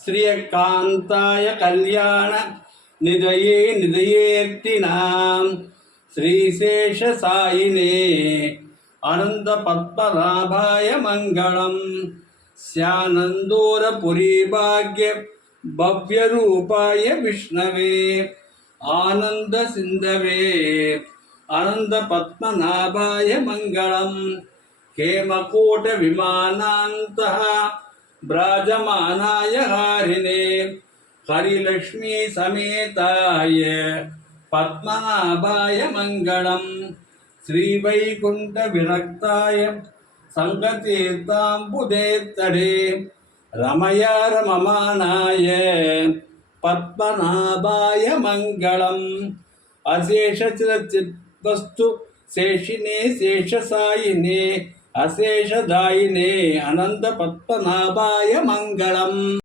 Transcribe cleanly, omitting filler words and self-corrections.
శ్రియకాంతాయ కళ్యాణ నిదయే నిదయేర్తినాం శ్రీశేష సాయినే అనంత పద్మనాభాయ మంగళం శ్యానందోరపురీ భాగ్య భవ్యరూపాయ విష్ణవే ఆనంద సింధవే అనంత పద్మనాభాయ మంగళం హేమకూట విమానాంతః బ్రాజమానాయ హారిణే హరిలక్ష్మీ సమేతాయ పద్మనాభాయ మంగళం శ్రీవైకుంఠ విరక్తాయ సంగతీర్థాంబుదేత్తడే రమయ రమమానాయ పద్మనాభాయ మంగళం అశేష చిరచిద్వస్తు శేషినే శేషసాయినే అశేషదాయినే అనంత పద్మనాభాయ మంగళం.